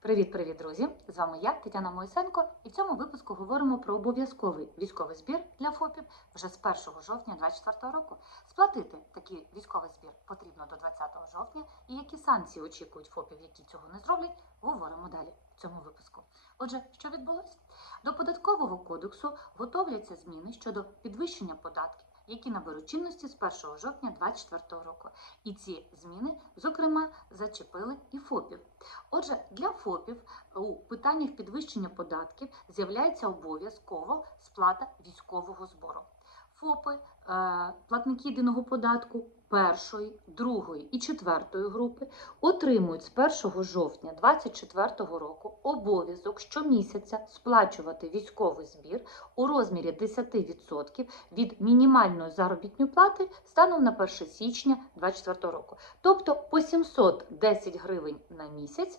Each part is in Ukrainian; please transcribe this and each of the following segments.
Привіт-привіт, друзі! З вами я, Тетяна Моїсенко, і в цьому випуску говоримо про обов'язковий військовий збір для ФОПів вже з 1 жовтня 2024 року. Сплатити такий військовий збір потрібно до 20 жовтня, і які санкції очікують ФОПів, які цього не зроблять, говоримо далі в цьому випуску. Отже, що відбулося? До податкового кодексу готовляться зміни щодо підвищення податків, які наберуть чинності з 1 жовтня 2024 року. І ці зміни, зокрема, зачепили і ФОПів. Отже, для ФОПів у питаннях підвищення податків з'являється обов'язково сплата військового збору. ФОПи, е, платники єдиного податку першої, другої і четвертої групи отримують з 1 жовтня 2024 року обов'язок щомісяця сплачувати військовий збір у розмірі 10% від мінімальної заробітної плати станом на 1 січня 2024 року, тобто по 710 гривень на місяць.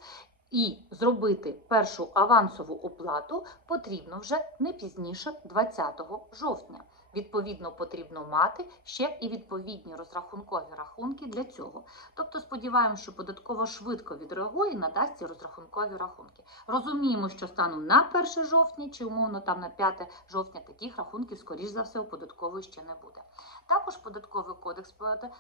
І зробити першу авансову оплату потрібно вже не пізніше 20 жовтня. Відповідно, потрібно мати ще і відповідні розрахункові рахунки для цього. Тобто, сподіваємося, що податково швидко відреагує і надасть ці розрахункові рахунки. Розуміємо, що станом на 1 жовтня чи умовно там на 5 жовтня таких рахунків, скоріш за все, у податкової ще не буде. Також податковий кодекс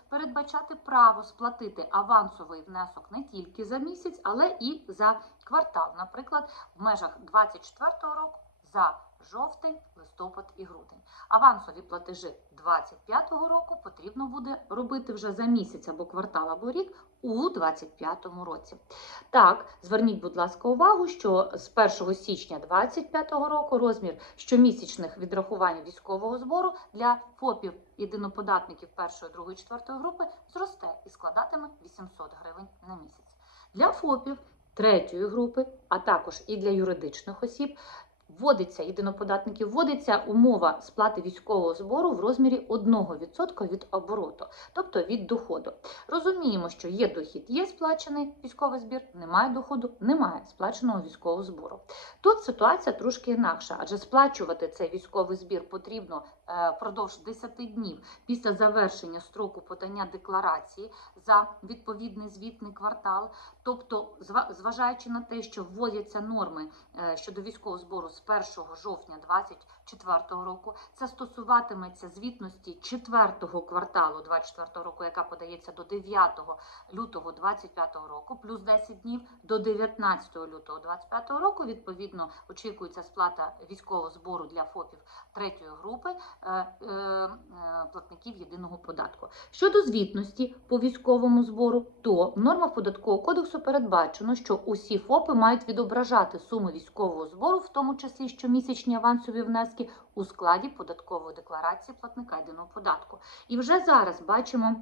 передбачати право сплатити авансовий внесок не тільки за місяць, але і за квартал. Наприклад, в межах 2024 року за жовтень, листопад і грудень. Авансові платежі 25-го року потрібно буде робити вже за місяць або квартал, або рік у 25-му році. Так, зверніть, будь ласка, увагу, що з 1 січня 25-го року розмір щомісячних відрахувань військового збору для ФОПів єдиноподатників 1, 2, 4 групи зросте і складатиме 800 гривень на місяць. Для ФОПів третьої групи, а також і для юридичних осіб, вводиться єдиноподатників, вводиться умова сплати військового збору в розмірі 1% від обороту, тобто від доходу. Розуміємо, що є дохід, є сплачений військовий збір, немає доходу, немає сплаченого військового збору. Тут ситуація трошки інакша, адже сплачувати цей військовий збір потрібно е, впродовж 10 днів після завершення строку подання декларації за відповідний звітний квартал. Тобто, зважаючи на те, що вводяться норми е, щодо військового збору 1 жовтня 2024 року, це стосуватиметься звітності 4 кварталу 2024 року, яка подається до 9 лютого 2025 року, плюс 10 днів до 19 лютого 2025 року. Відповідно, очікується сплата військового збору для ФОПів третьої групи е, е, е, платників єдиного податку. Щодо звітності по військовому збору, то в нормах податкового кодексу передбачено, що усі ФОПи мають відображати суми військового збору, в тому числі щомісячні авансові внески, у складі податкової декларації платника єдиного податку. І вже зараз бачимо.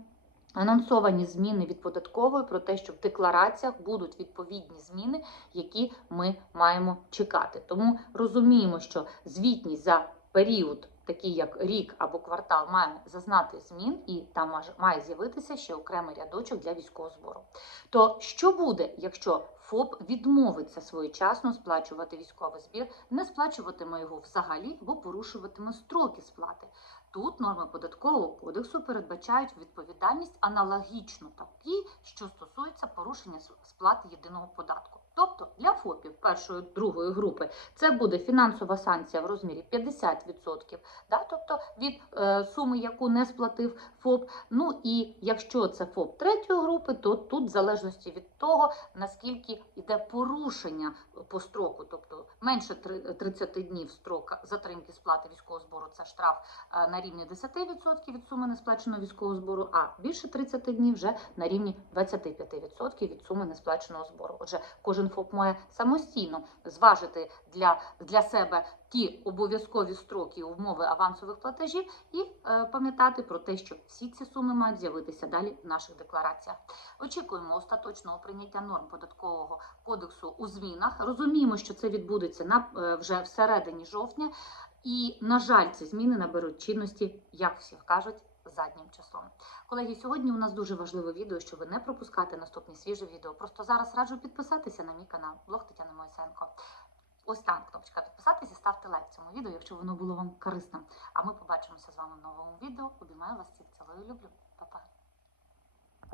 Анонсовані зміни від податкової про те, що в деклараціях будуть відповідні зміни, які ми маємо чекати. Тому розуміємо, що звітність за період, такий як рік або квартал, має зазнати змін, і там має з'явитися ще окремий рядочок для військового збору. То що буде, якщо ФОП відмовиться своєчасно сплачувати військовий збір, не сплачуватиме його взагалі або порушуватиме строки сплати? Тут норми податкового кодексу передбачають відповідальність аналогічно такій, що стосується порушення сплати єдиного податку. Тобто для ФОПів першої другої групи це буде фінансова санкція в розмірі 50%, да? тобто від е, суми, яку не сплатив ФОП. Ну і якщо це ФОП третьої групи, то тут в залежності від того, наскільки йде порушення по строку, тобто менше три- 30 днів строка затримки сплати військового збору, це штраф е, на рівні 10% від суми несплаченого військового збору, а більше 30 днів вже на рівні 25% від суми несплаченого збору. Отже, кожен ФОП має самостійно зважити для, для себе ті обов'язкові строки умови авансових платежів і е, пам'ятати про те, що всі ці суми мають з'явитися далі в наших деклараціях. Очікуємо остаточного прийняття норм податкового кодексу у змінах. Розуміємо, що це відбудеться на е, вже всередині жовтня. І, на жаль, ці зміни наберуть чинності, як всі кажуть, заднім числом. Колеги, сьогодні у нас дуже важливе відео, щоб не пропускати наступні свіжі відео. Просто зараз раджу підписатися на мій канал, блог Тетяни Моїсенко. Ось там кнопочка підписатися, ставте лайк цьому відео, якщо воно було вам корисним. А ми побачимося з вами в новому відео. Обіймаю вас всіх, цілую, люблю.